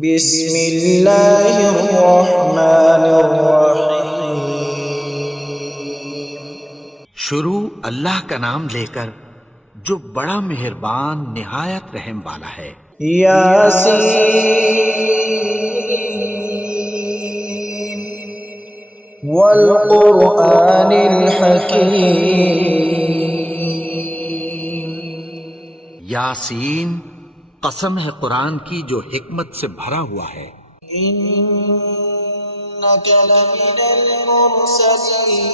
بسم اللہ الرحمن الرحیم۔ شروع اللہ کا نام لے کر جو بڑا مہربان نہایت رحم والا ہے۔ یاسین والقرآن الحکیم۔ یاسین، قسم ہے قرآن کی جو حکمت سے بھرا ہوا ہے۔ انک لمن المرسلین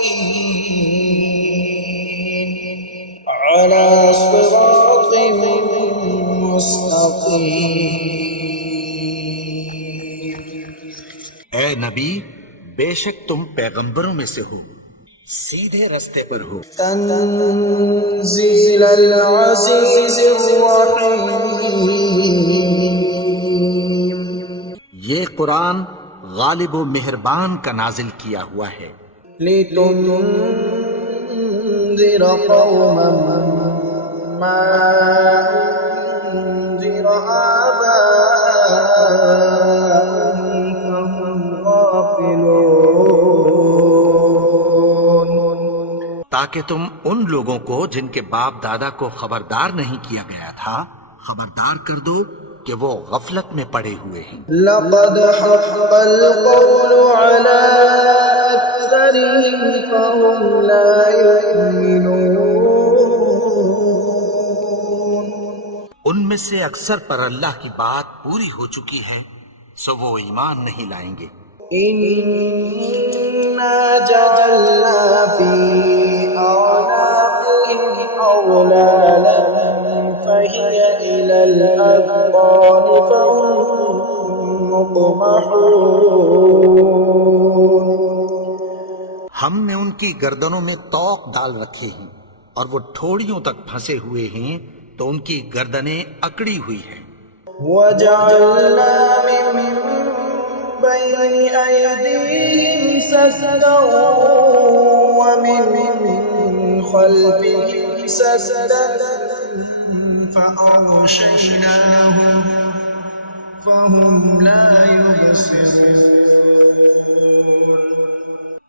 علی صراط مستقیم۔ اے نبی، بے شک تم پیغمبروں میں سے ہو، سیدھے رستے پر ہو۔ تنزیل العزیز الرحیم۔ یہ قرآن غالب و مہربان کا نازل کیا ہوا ہے۔ لتنذر قوما ما انذر آباؤهم فهم غافلون۔ تاکہ تم ان لوگوں کو جن کے باپ دادا کو خبردار نہیں کیا گیا تھا خبردار کر دو کہ وہ غفلت میں پڑے ہوئے ہیں۔ لقد حق القول على أكثرهم فهم لا يؤمنون۔ ان میں سے اکثر پر اللہ کی بات پوری ہو چکی ہے، سو وہ ایمان نہیں لائیں گے۔ إنا جعلنا في أعناقهم أغلالا فهي إلى الأذقان فهم مقمحون۔ ہم نے ان کی گردنوں میں طوق ڈال رکھے ہیں اور وہ ٹھوڑیوں تک پھنسے ہوئے ہیں، تو ان کی گردنیں اکڑی ہوئی ہیں۔ وجعلنا من بين أيديهم سدا ومن خلفهم سدا فأغشيناهم فهم لا يبصرون۔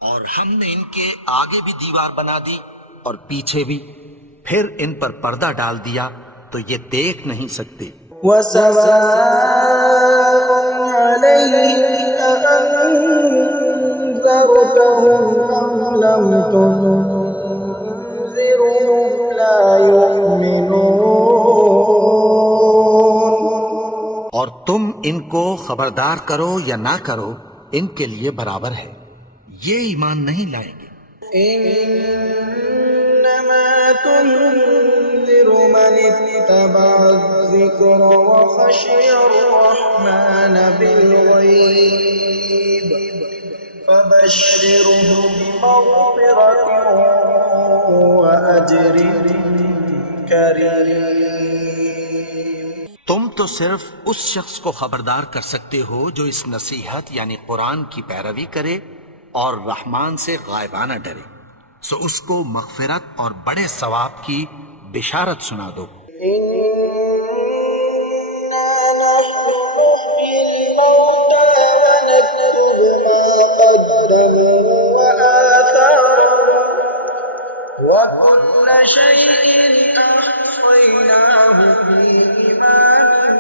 اور ہم نے ان کے آگے بھی دیوار بنا دی اور پیچھے بھی، پھر ان پر پردہ ڈال دیا تو یہ دیکھ نہیں سکتے۔ وسواء عليهم أأنذرتهم أم لم تنذرهم لا يؤمنون۔ اور تم ان کو خبردار کرو یا نہ کرو، ان کے لیے برابر ہے، یہ ایمان نہیں لائیں گے۔ إنما تنذر من اتبع الذكر وخشي الرحمن بالغيب فبشره بمغفرة وأجر كريم۔ تم تو صرف اس شخص کو خبردار کر سکتے ہو جو اس نصیحت یعنی قرآن کی پیروی کرے اور رحمان سے غائبانہ ڈرے، سو اس کو مغفرت اور بڑے ثواب کی بشارت سنا دو۔ إنا نحن نحيي الموتى ونكتب ما قدموا وآثارهم وكل شيء أحصيناه في إمام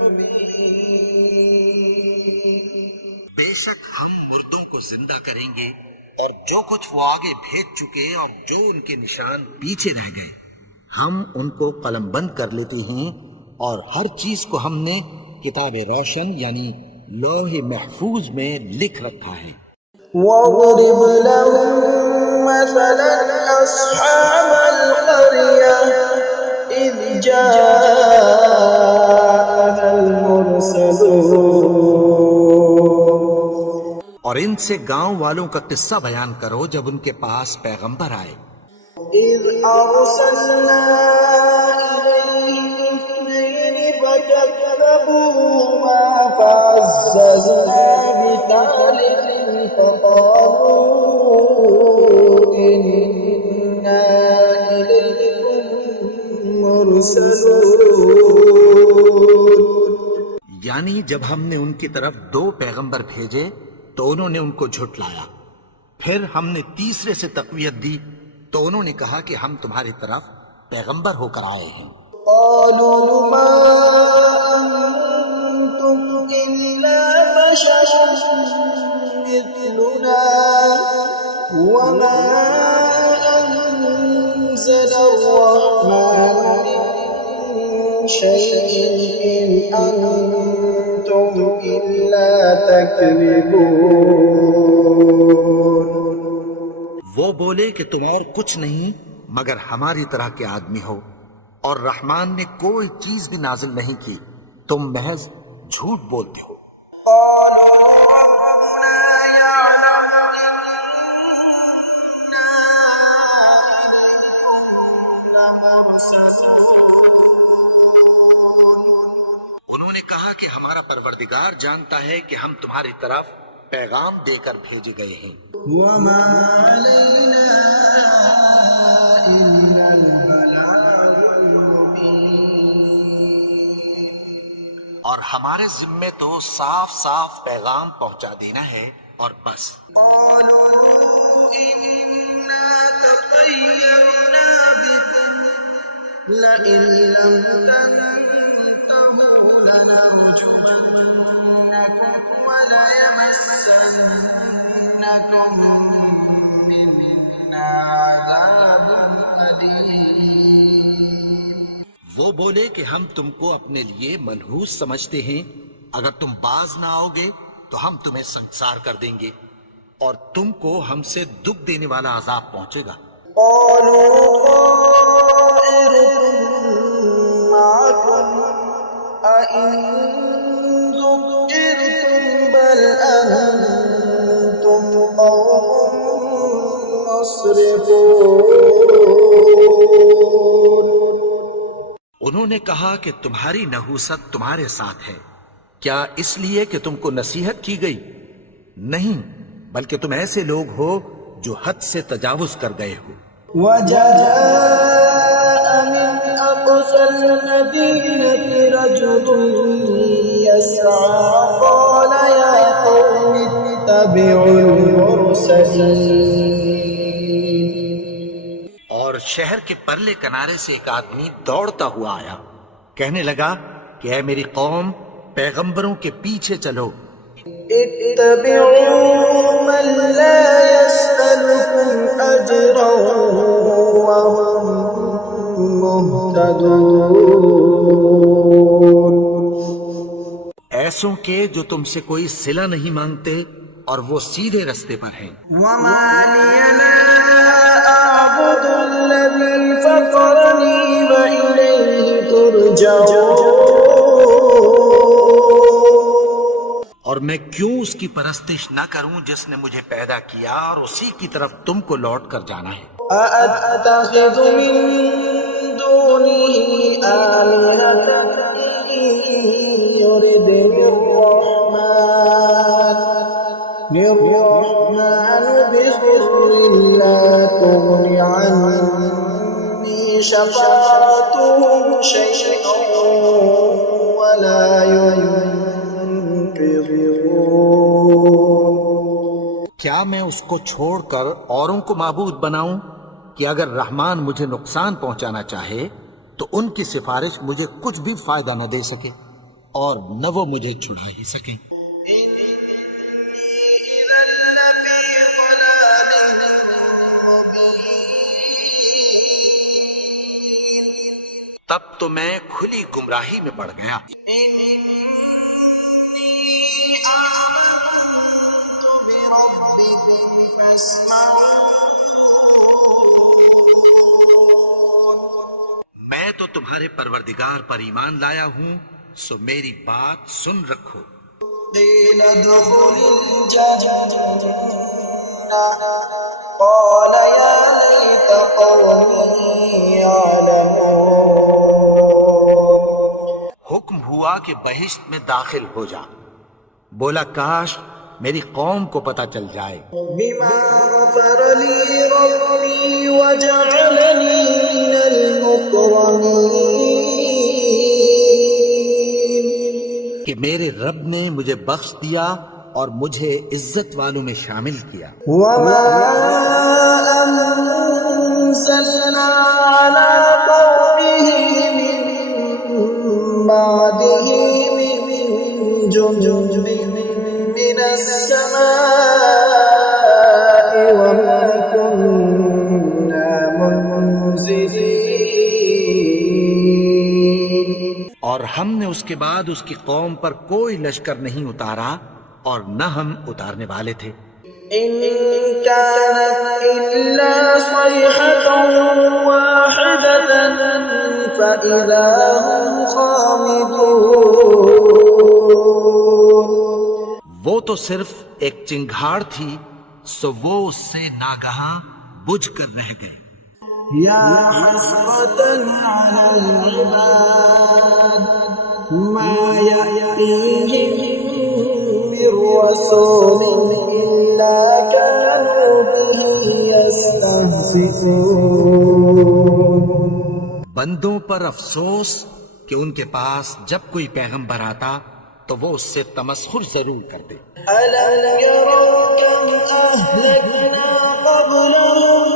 مبين۔ بے شک ہم مردوں کو زندہ کریں گے اور جو کچھ وہ آگے بھیج چکے اور جو ان کے نشان پیچھے رہ گئے ہم ان کو قلم بند کر لیتے ہیں، اور ہر چیز کو ہم نے کتاب روشن یعنی لوح محفوظ میں لکھ رکھا ہے۔ واضرب لهم مثلا أصحاب القرية إذ جاءها المرسلون۔ اور ان سے گاؤں والوں کا قصہ بیان کرو جب ان کے پاس پیغمبر آئے۔ إذ أرسلنا إليهم اثنين فكذبوهما فعززنا بثالث فقالوا إنا إليكم مرسلون۔ یعنی جب ہم نے ان کی طرف 2 پیغمبر بھیجے تو انہوں نے ان کو جھٹلایا، پھر ہم نے تیسرے سے تقویت دی تو انہوں نے کہا کہ ہم تمہاری طرف پیغمبر ہو کر آئے ہیں۔ قالوا ما أنتم إلا بشر مثلنا وما أنزل الرحمن من شيء إن أنتم إلا تكذبون۔ وہ بولے کہ تم اور کچھ نہیں مگر ہماری طرح کے آدمی ہو، اور رحمان نے کوئی چیز بھی نازل نہیں کی، تم محض جھوٹ بولتے ہو۔ قالوا ربنا يعلم إنا إليكم لمرسلون۔ انہوں نے کہا کہ ہمارا پروردگار جانتا ہے کہ ہم تمہاری طرف پیغام دے کر بھیجے گئے ہیں۔ وما علينا إلا البلاغ المبين۔ اور ہمارے ذمے تو صاف صاف پیغام پہنچا دینا ہے اور بس۔ قالوا إنا تطيرنا بكم لئن لم تنتهوا لنرجمنكم وليمسنكم منا عذاب أليم۔ وہ بولے کہ ہم تم کو اپنے لیے منحوس سمجھتے ہیں، اگر تم باز نہ آؤ گے تو ہم تمہیں سنسار کر دیں گے اور تم کو ہم سے دکھ دینے والا عذاب پہنچے گا۔ قالوا طائركم معكم أئن ذكرتم بل أنتم قوم مسرفون۔ انہوں نے کہا کہ تمہاری نحوست تمہارے ساتھ ہے، کیا اس لیے کہ تم کو نصیحت کی گئی؟ نہیں، بلکہ تم ایسے لوگ ہو جو حد سے تجاوز کر گئے ہو۔ وجاء من أقصى المدينة رجل يسعى قال يا قوم اتبعوا المرسلين۔ اور شہر کے پرلے کنارے سے ایک آدمی دوڑتا ہوا آیا، کہنے لگا کہ اے میری قوم، پیغمبروں کے پیچھے چلو۔ اتبعوا من لا يسألكم أجرا وهم مهتدون۔ ایسوں کے جو تم سے کوئی صلہ نہیں مانگتے اور وہ سیدھے رستے پر ہیں۔ وما لي لا أعبد الذي فطرني وإليه ترجعون۔ اور میں کیوں اس کی پرستش نہ کروں جس نے مجھے پیدا کیا اور اسی کی طرف تم کو لوٹ کر جانا ہے۔ أأتخذ من دونه آلهة إن يردني الرحمن بضر لا تغن عني شفاعتهم شيئا ولا ينقذون۔ کیا میں اس کو چھوڑ کر اوروں کو معبود بناؤں کہ اگر رحمان مجھے نقصان پہنچانا چاہے تو ان کی سفارش مجھے کچھ بھی فائدہ نہ دے سکے اور نہ وہ مجھے چھڑا ہی سکیں۔ إني إذا لفي ضلال مبين۔ تب تو میں کھلی گمراہی میں پڑ گیا۔ إني آمنت بربكم فاسمعون۔ میں تو تمہارے پروردگار پر ایمان لایا ہوں، سو میری بات سن رکھو۔ قيل ادخل الجنة قال يا ليت قومي يعلمون۔ حکم ہوا کہ بہشت میں داخل ہو جا، بولا کاش میری قوم کو پتہ چل جائے۔ بما غفر لي ربي وجعلني من المكرمين۔ کہ میرے رب نے مجھے بخش دیا اور مجھے عزت والوں میں شامل کیا. وما أنزلنا على قومه من بعده من جند من السماء وما كنا منزلين. اور ہم نے اس کے بعد اس کی قوم پر کوئی لشکر نہیں اتارا اور نہ ہم اتارنے والے تھے. إن كانت إلا صيحة واحدة فإذا هم خامدون. وہ تو صرف ایک چنگھاڑ تھی سو وہ اس سے ناگہاں بجھ کر رہ گئے. يا حسرة على العباد ما يأتيهم من رسول إلا كانوا به يستهزئون. بندوں پر افسوس کہ ان کے پاس جب کوئی پیغمبر آتا تو وہ اس سے تمسخر ضرور کرتے. ألم يروا كم أهلكنا قبلهم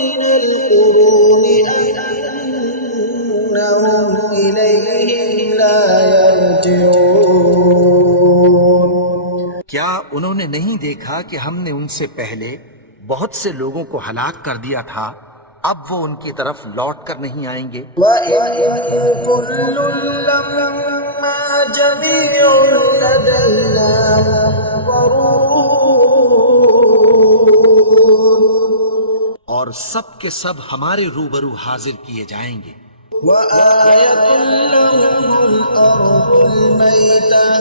من القرون أنهم إليهم لا يرجعون. کیا انہوں نے نہیں دیکھا کہ ہم نے ان سے پہلے بہت سے لوگوں کو ہلاک کر دیا تھا، اب وہ ان کی طرف لوٹ کر نہیں آئیں گے؟ وَإِن كُلٌّ لَّمَّا جَمِيعٌ لَّدَيْنَا مُحْضَرُونَ. اور سب کے سب ہمارے روبرو حاضر کیے جائیں گے. وَآيَةٌ لَّهُمُ الْأَرْضُ الْمَيْتَةُ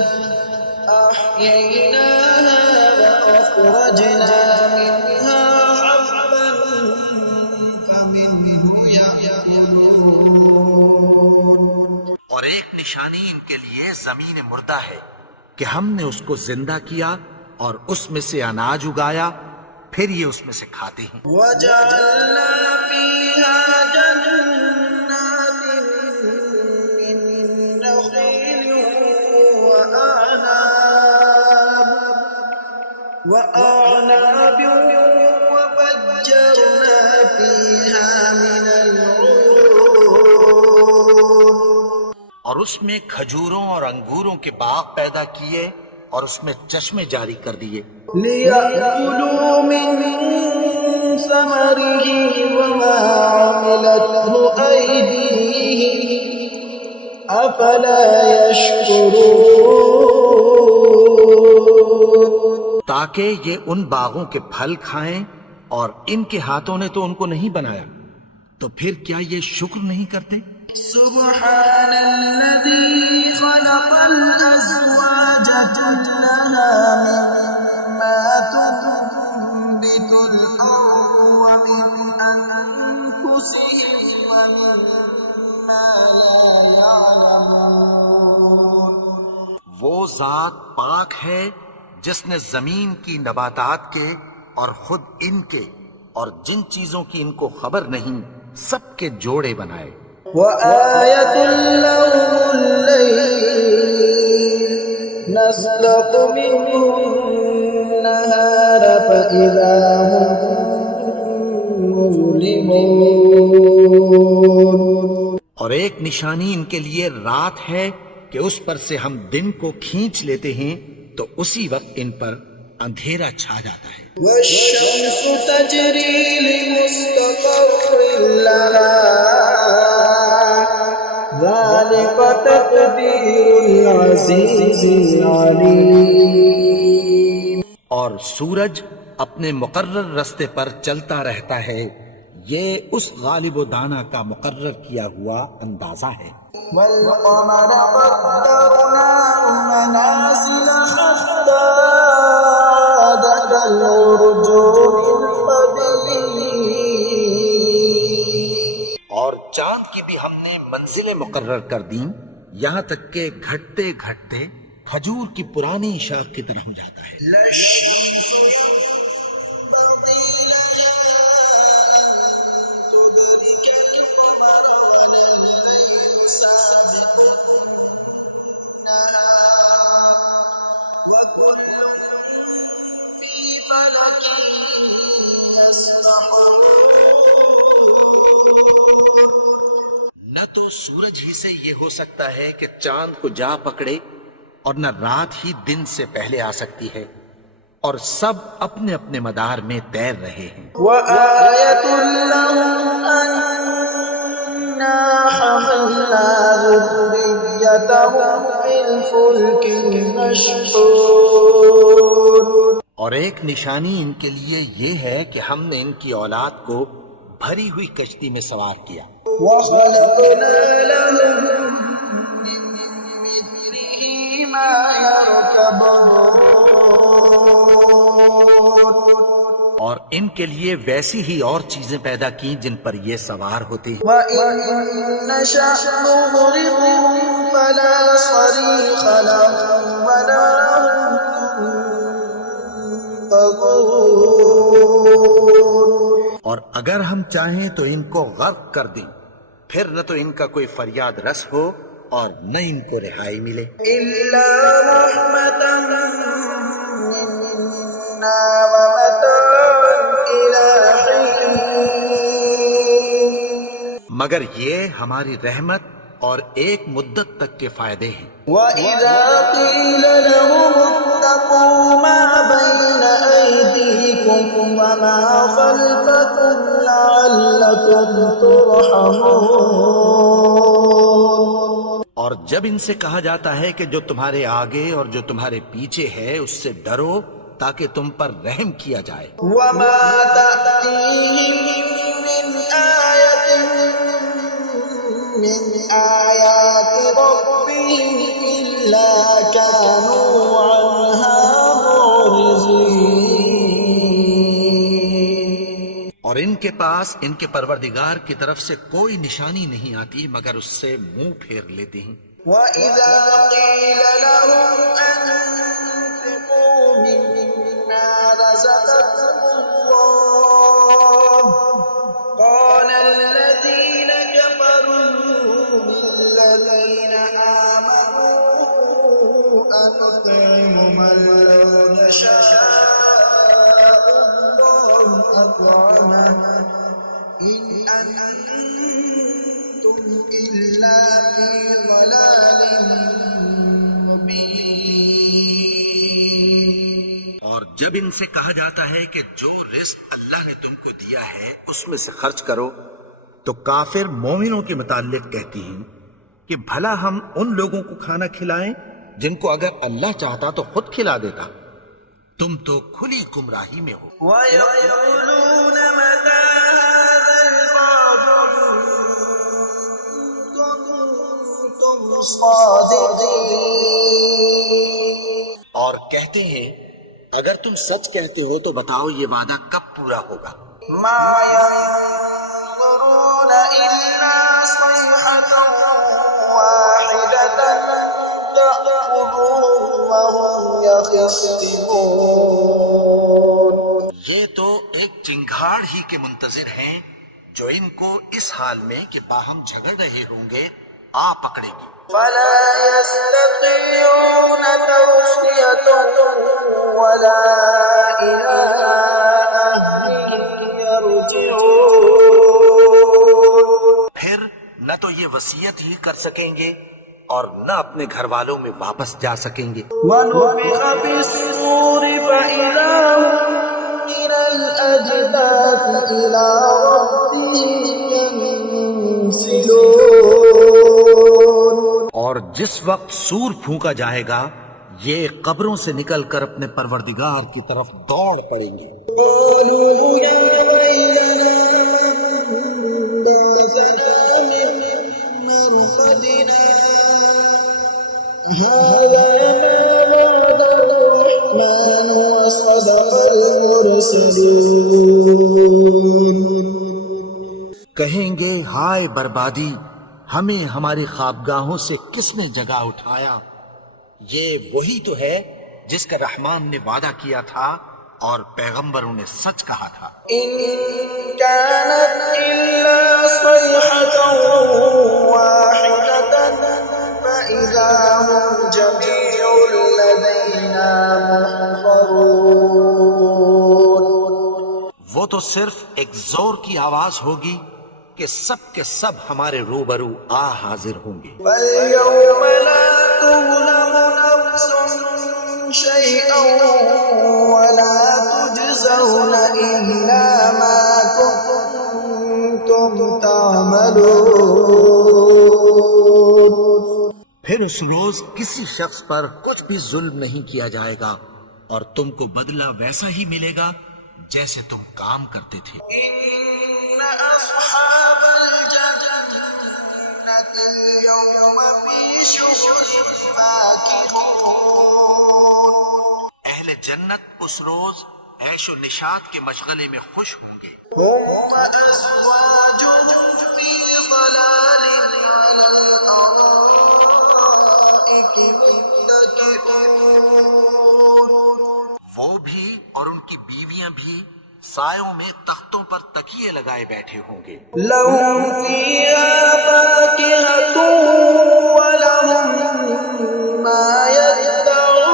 أَحْيَيْنَاهَا وَأَخْرَجْنَا مِنْهَا حَبًّا فَمِنْهُ يَأْكُلُونَ. اور ایک نشانی ان کے لیے زمین مردہ ہے کہ ہم نے اس کو زندہ کیا اور اس میں سے اناج اگایا، پھر یہ اس میں سے کھاتے ہیں. وَجَعَلْنَا فِيهَا جَنَّاتٍ مِّن نَّخِيلٍ وَأَعْنَابٍ وَفَجَّرْنَا فِيهَا مِنَ الْعُيُونِ. اور اس میں کھجوروں اور انگوروں کے باغ پیدا کیے اور اس میں چشمے جاری کر دیے. لِيَأْكُلُوا مِن ثَمَرِهِ وَمَا عَمِلَتْهُ أَيْدِيهِمْ أَفَلَا يَشْكُرُونَ. تاکہ یہ ان باغوں کے پھل کھائیں اور ان کے ہاتھوں نے تو ان کو نہیں بنایا، تو پھر کیا یہ شکر نہیں کرتے؟ سبحان الذي خلق الأزواج كلها مما تنبت الأرض ومن أنفسهم ومما لا يعلمون. وہ ذات پاک ہے جس نے زمین کی نباتات کے اور خود ان کے اور جن چیزوں کی ان کو خبر نہیں سب کے جوڑے بنائے. وآية لهم الليل نسلق منه النهار فإذا هم مظلمون. اور ایک نشانی ان کے لیے رات ہے کہ اس پر سے ہم دن کو کھینچ لیتے ہیں تو اسی وقت ان پر اندھیرا چھا جاتا ہے. والشمس تجري لمستقر لها ذلك تقدير العزيز العليم. اور سورج اپنے مقرر رستے پر چلتا رہتا ہے، یہ اس غالب و دانا کا مقرر کیا ہوا اندازہ ہے. والقمر قدرناه منازل حتى عاد كالعرجون القديم. اور چاند کی بھی ہم نے منزلیں مقرر کر دیں یہاں تک کہ گھٹتے گھٹتے کھجور کی پرانی شاخ کی طرح ہو جاتا ہے. لا الشمس ينبغي لها أن تدرك القمر ولا الليل سابق النهار وكل في فلك يسبحون. نہ تو سورج ہی سے یہ ہو سکتا ہے کہ چاند کو جا پکڑے، اور نہ رات ہی دن سے پہلے آ سکتی ہے، اور سب اپنے اپنے مدار میں تیر رہے ہیں۔ وآية لهم أنا حملنا ذريتهم في الفلك المشحون. اور ایک نشانی ان کے لیے یہ ہے کہ ہم نے ان کی اولاد کو بھری ہوئی کشتی میں سوار کیا، وخلقنا لهم من مثله ما يركبون. اور ان کے لیے ویسی ہی اور چیزیں پیدا کی جن پر یہ سوار ہوتے ہیں۔ وَإِن نَّشَأْ نُغْرِقْهُمْ فَلَا صَرِيخَ لَهُمْ وَلَا هُمْ ينقذون. اور اگر ہم چاہیں تو ان کو غرق کر دیں، پھر نہ تو ان کا کوئی فریاد رس ہو اور نہ ان کو رہائی ملے۔ إِلَّا رَحْمَةً مِّنَّا وَمَتَاعًا إِلَىٰ حِينٍ. مگر یہ ہماری رحمت اور ایک مدت تک کے فائدے ہیں۔ وَإِذَا قِيلَ لَهُمُ اتَّقُوا مَا بَيْنَ أَيْدِيكُمْ وَمَا خَلْفَكُمْ لَعَلَّكُمْ تُرْحَمُونَ. اور جب ان سے کہا جاتا ہے کہ جو تمہارے آگے اور جو تمہارے پیچھے ہے اس سے ڈرو تاکہ تم پر رحم کیا جائے۔ وَمَا تَأْتِيهِم مِّنْ آيَةٍ مِّنْ آيَاتِ رَبِّهِمْ إِلَّا كَانُوا عَنْهَا مُعْرِضِينَ. اور ان کے پاس ان کے پروردگار کی طرف سے کوئی نشانی نہیں آتی مگر اس سے منہ پھیر لیتے ہیں۔ وَإِذَا قِيلَ لَهُمْ أَنفِقُوا مِمَّا رَزَقَكُمُ اللَّهُ قَالَ الَّذِينَ كَفَرُوا لِلَّذِينَ آمَنُوا أَنُطْعِمُ مَن لَّوْ يَشَاءُ اللَّهُ أَطْعَمَهُ إِنْ أَنتُمْ إِلَّا فِي ضَلَالٍ مُّبِينٍ. اور جب ان سے کہا جاتا ہے کہ جو رزق اللہ نے تم کو دیا ہے اس میں سے خرچ کرو، تو کافر مومنوں کے متعلق کہتی ہیں کہ بھلا ہم ان لوگوں کو کھانا کھلائیں جن کو اگر اللہ چاہتا تو خود کھلا دیتا۔ تم تو کھلی گمراہی میں ہو۔ وَيَقُولُونَ مَتَىٰ هَٰذَا الْوَعْدُ إِن كُنتُمْ صَادِقِينَ. اور کہتے ہیں اگر تم سچ کہتے ہو تو بتاؤ یہ وعدہ کب پورا ہوگا؟ مَا يَنظُرُونَ إِلَّا صَيْحَةً وَاحِدَةً تَأْخُذُهُمْ وَهُمْ يَخِصِّمُونَ. یہ تو ایک چنگھاڑ ہی کے منتظر ہیں جو ان کو اس حال میں کہ باہم جھگڑ رہے ہوں گے آ پکڑے گی۔ فَلَا يَسْتَطِيعُونَ تَوْصِيَةً وَلَا إِلَىٰ أَهْلِهِمْ يَرْجِعُونَ. پھر نہ تو یہ وصیت ہی کر سکیں گے اور نہ اپنے گھر والوں میں واپس جا سکیں گے۔ وَنُفِخَ فِي الصُّورِ فَإِذَا هُم مِّنَ الْأَجْدَاثِ إِلَىٰ رَبِّهِمْ يَنسِلُونَ. اور جس وقت سور پھونکا جائے گا یہ قبروں سے نکل کر اپنے پروردگار کی طرف دوڑ پڑیں گے۔ قَالُوا يَا وَيْلَنَا مَن بَعَثَنَا مِن مَّرْقَدِنَا هَٰذَا مَا وَعَدَ الرَّحْمَٰنُ وَصَدَقَ الْمُرْسَلُونَ. کہیں گے ہائے بربادی، ہمیں ہماری خوابگاہوں سے کس نے جگا اٹھایا؟ یہ وہی تو ہے جس کا رحمان نے وعدہ کیا تھا اور پیغمبروں نے سچ کہا تھا۔ إِن كَانَتْ إِلَّا صَيْحَةً وَاحِدَةً فَإِذَا هُمْ جَمِيعٌ لَّدَيْنَا تو صرف ایک زور کی آواز ہوگی کہ سب کے سب ہمارے روبرو آ حاضر ہوں گے. فَالْيَوْمَ لَا تُظْلَمُ نَفْسٌ شَيْئًا وَلَا تُجْزَوْنَ إِلَّا مَا كُنتُمْ تَعْمَلُونَ. پھر اس روز کسی شخص پر کچھ بھی ظلم نہیں کیا جائے گا اور تم کو بدلہ ویسا ہی ملے گا جیسے تم کام کرتے تھے. إِنَّ أَصْحَابَ الْجَنَّةِ الْيَوْمَ فِي شُغُلٍ فَاكِهُونَ. اہل جنت اس روز عیش و نشاط کے مشغلے میں خوش ہوں گے. هُمْ وَأَزْوَاجُهُمْ فِي ظَلَالٍ عَلَى الْأَرَائِكِ مُتَّكِئُونَ. وہ بھی اور ان کی بیویاں بھی سایوں میں تختوں پر تکیے لگائے بیٹھے ہوں گے. لَهُمْ فِيهَا فَاكِهَةٌ وَلَهُمْ مَا يَدَّعُونَ.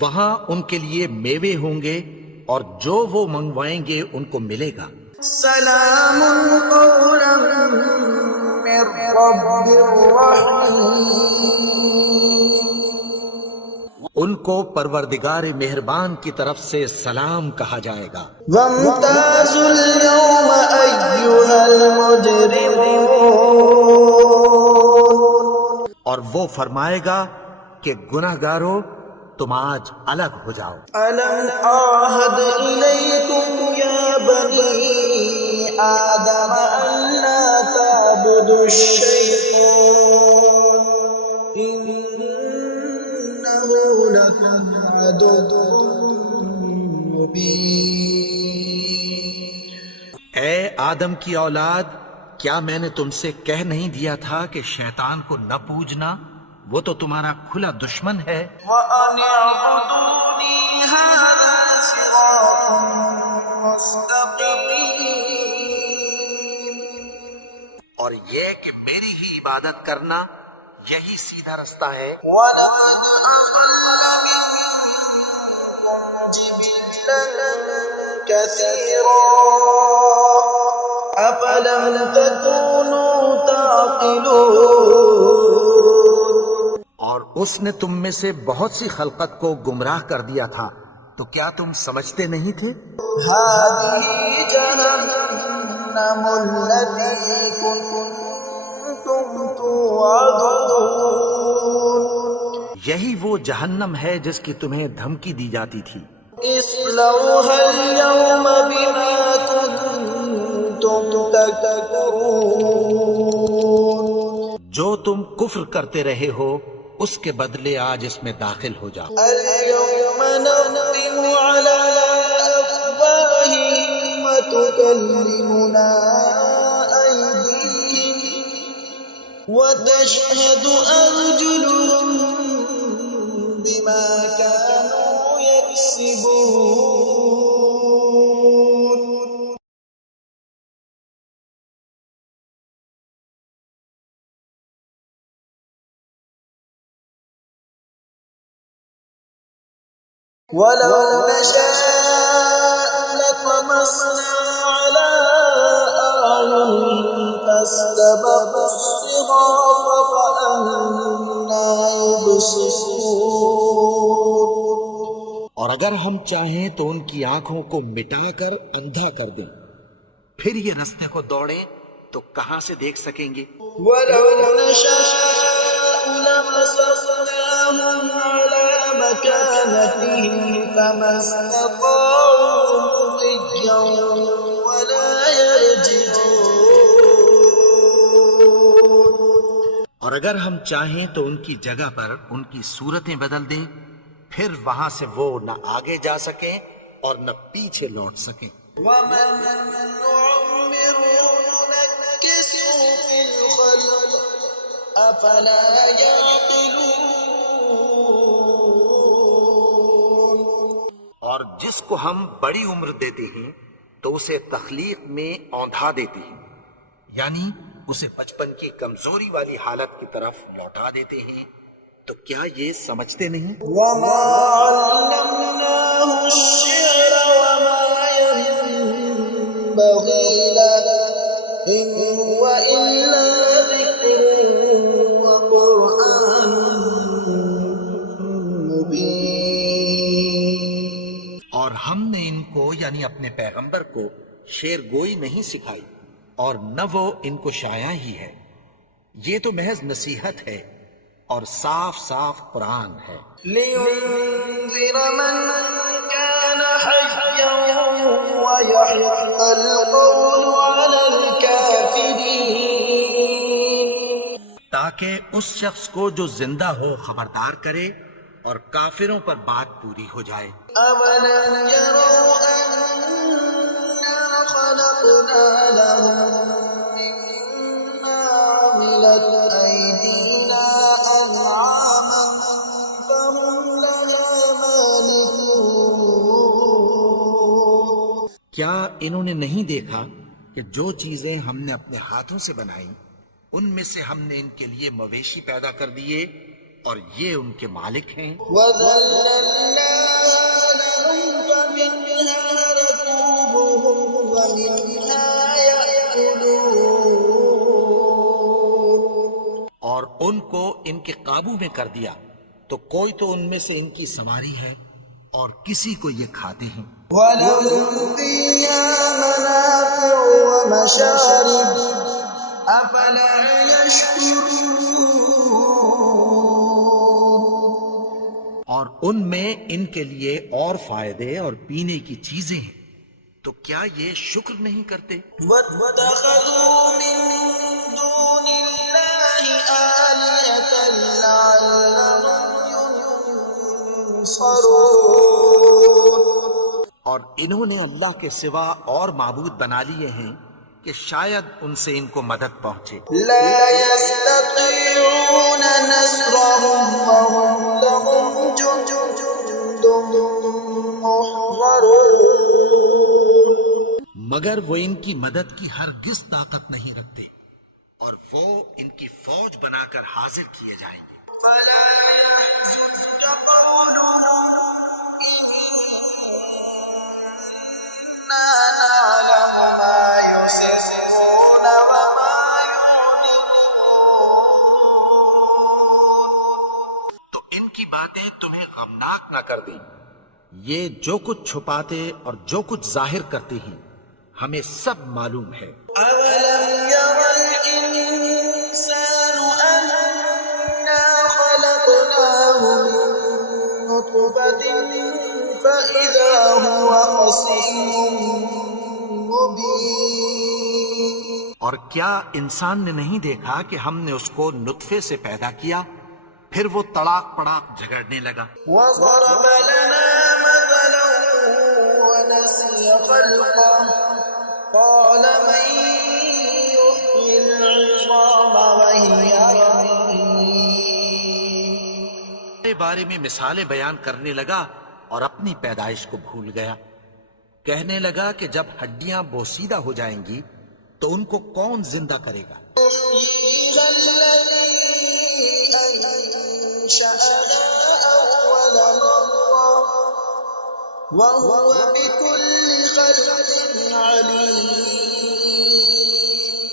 وہاں ان کے لیے میوے ہوں گے اور جو وہ منگوائیں گے ان کو ملے گا. سلام قولا من رب رحیم. ان کو پروردگار مہربان کی طرف سے سلام کہا جائے گا. وامتازوا اليوم أيها المجرمون. اور وہ فرمائے گا کہ گناہگارو تم آج الگ ہو جاؤ. ألم أعهد إليكم يا بني آدم ألا تعبدوا الشيطان إنه لكم عدو مبين. اے آدم کی اولاد، کیا میں نے تم سے کہہ نہیں دیا تھا کہ شیطان کو نہ پوجنا، وہ تو تمہارا کھلا دشمن ہے. وَأَنِ اعْبُدُونِي هَذَا صِرَاطٌ مُسْتَقِيمٌ. اور یہ کہ میری ہی عبادت کرنا یہی سیدھا رستہ ہے. وَلَقَدْ أَضَلَّ مِنكُمْ جِبِلًّا كَثِيرًا أَفَلَمْ تَكُونُوا تَعْقِلُونَ. اور اس نے تم میں سے بہت سی خلقت کو گمراہ کر دیا تھا، تو کیا تم سمجھتے نہیں تھے؟ هَذِهِ جَهَنَّمُ الَّتِي كُنتُمْ تُوعَدُونَ. یہی وہ جہنم ہے جس کی تمہیں دھمکی دی جاتی تھی. اصلوها اليوم بما كنتم تكفرون. جو تم کفر کرتے رہے ہو اس کے بدلے آج اس میں داخل ہو جاؤ. اليوم نختم على أفواههم وتكلمنا أيديهم وتشهد أرجلهم بما كانوا يكسبون. ولو نشاء لطمسنا على أعينهم فاستبقوا الصراط فأنى يبصرون. اور اگر ہم چاہیں تو ان کی آنکھوں کو مٹا کر اندھا کر دیں، پھر یہ رستے کو دوڑیں تو کہاں سے دیکھ سکیں گے. ولو نشاء لمسخناهم على مكانتهم فما استطاعوا مضيا ولا يرجعون. اور اگر ہم چاہیں تو ان کی جگہ پر ان کی صورتیں بدل دیں، پھر وہاں سے وہ نہ آگے جا سکیں اور نہ پیچھے لوٹ سکیں. ومن نعمره ننكسه في الخلق أفلا يعقلون. اور جس کو ہم بڑی عمر دیتے ہیں تو اسے تخلیق میں اوندھا دیتے ہیں، یعنی اسے بچپن کی کمزوری والی حالت کی طرف لوٹا دیتے ہیں، تو کیا یہ سمجھتے نہیں؟ وما علمناه الشعر وما ينبغي له إن هو إلا ذكر وقرآن مبين. اور ہم نے ان کو یعنی اپنے پیغمبر کو شعر گوئی نہیں سکھائی اور نہ وہ ان کو شایا ہی ہے، یہ تو محض نصیحت ہے اور صاف صاف قرآن ہے۔ لينذر من كان حيا ويحق القول على الكافرين. تاکہ اس شخص کو جو زندہ ہو خبردار کرے اور کافروں پر بات پوری ہو جائے۔ أَوَلَمْ يَرَوْا أَنَّا خَلَقْنَا لَهُم مِّمَّا عَمِلَتْ أَيْدِينَا أَنْعَامًا فَهُمْ لَهَا مَالِكُونَ. کیا انہوں نے نہیں دیکھا کہ جو چیزیں ہم نے اپنے ہاتھوں سے بنائیں ان میں سے ہم نے ان کے لیے مویشی پیدا کر دیے اور یہ ان کے مالک ہیں۔ وَذَلَّلْنَاهَا لَهُمْ فَمِنْهَا رَكُوبُهُمْ وَمِنْهَا يَأْكُلُونَ. اور ان کو ان کے قابو میں کر دیا تو کوئی تو ان میں سے ان کی سواری ہے اور کسی کو یہ کھاتے ہیں۔ وَلَهُمْ فِيهَا مَنَافِعُ وَمَشَارِبُ أَفَلَا يَشْكُرُونَ. اور ان میں ان کے لیے اور فائدے اور پینے کی چیزیں ہیں، تو کیا یہ شکر نہیں کرتے؟ وَاتَّخَذُوا مِن دُونِ اللَّهِ آلِهَةً لَّعَلَّهُمْ يُنصَرُونَ. اور انہوں نے اللہ کے سوا اور معبود بنا لیے ہیں کہ شاید ان سے ان کو مدد پہنچے۔ لَا يَسْتَطِيعُونَ نَصْرَهُمْ وَهُمْ لَهُمْ جُندٌ مُّحْضَرُونَ. مگر وہ ان کی مدد کی ہرگز طاقت نہیں رکھتے اور وہ ان کی فوج بنا کر حاضر کیے جائیں گے۔ فَلَا يَحْزُنكَ قَوْلُهُمْ إِنَّا نَعْلَمُ مَا يُسِرُّونَ وَمَا يُعْلِنُونَ. تو ان کی باتیں تمہیں غمناک نہ کر دیں، یہ جو کچھ چھپاتے اور جو کچھ ظاہر کرتے ہیں ہمیں سب معلوم ہے۔ أَوَلَمْ يَرَ الْإِنسَانُ أَنَّا خَلَقْنَاهُ مِن نُّطْفَةٍ فَإِذَا هُوَ خَصِيمٌ مُّبِينٌ. اور کیا انسان نے نہیں دیکھا کہ ہم نے اس کو نطفے سے پیدا کیا، پھر وہ تڑاک پڑاک جھگڑنے لگا۔ وَضَرَبَ لَنَا مَثَلًا وَنَسِيَ خَلْقَهُ قَالَ مَن يُحْيِي الْعِظَامَ وَهِيَ رَمِيمٌ. کے بارے میں مثالیں بیان کرنے لگا اور اپنی پیدائش کو بھول گیا۔ کہنے لگا کہ جب ہڈیاں بوسیدہ ہو جائیں گی تو ان کو کون زندہ کرے گا؟ يحييها الذي أنشأها أول مرة وهو بكل خلق عليم.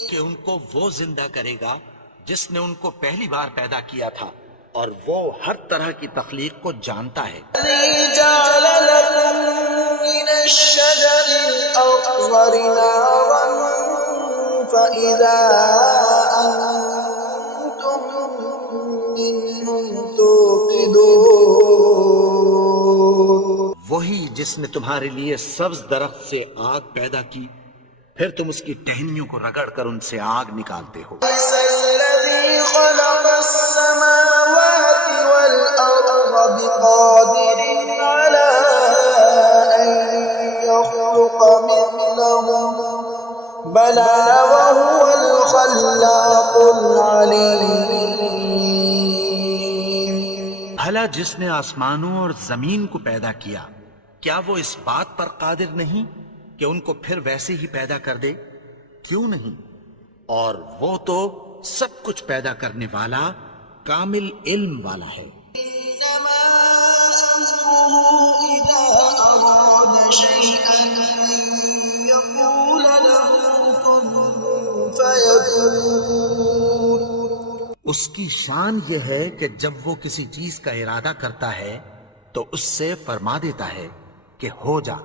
کہ ان کو وہ زندہ کرے گا جس نے ان کو پہلی بار پیدا کیا تھا اور وہ ہر طرح کی تخلیق کو جانتا ہے۔ الذي جعل لكم من الشجر الأخضر نارا فإذا أنتم منه توقدون. وہی جس نے تمہارے لیے سبز درخت سے آگ پیدا کی، پھر تم اس کی ٹہنیوں کو رگڑ کر ان سے آگ نکالتے ہو۔ ليس الذي خلق السماوات والأرض بقادر على أن يخلق مثلهم بلى وهو الخلاق العليم. بھلا جس نے آسمانوں اور زمین کو پیدا کیا، کیا وہ اس بات پر قادر نہیں کہ ان کو پھر ویسے ہی پیدا کر دے؟ کیوں نہیں؟ اور وہ تو سب کچھ پیدا کرنے والا کامل علم والا ہے۔ إنما أمره إذا أراد شيئا أن يقول له كن فيكون۔ اس کی شان یہ ہے کہ جب وہ کسی چیز کا ارادہ کرتا ہے تو اس سے فرما دیتا ہے کہ ہو جا،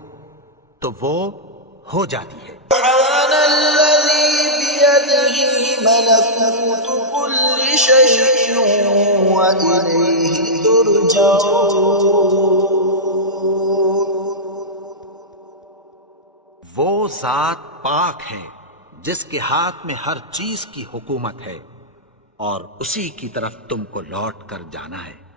تو وہ ہو جاتی ہے۔ سبحان الذي بيده ملكوت كل شيء وإليه ترجعون۔ وہ ذات پاک ہے جس کے ہاتھ میں ہر چیز کی حکومت ہے اور اسی کی طرف تم کو لوٹ کر جانا ہے۔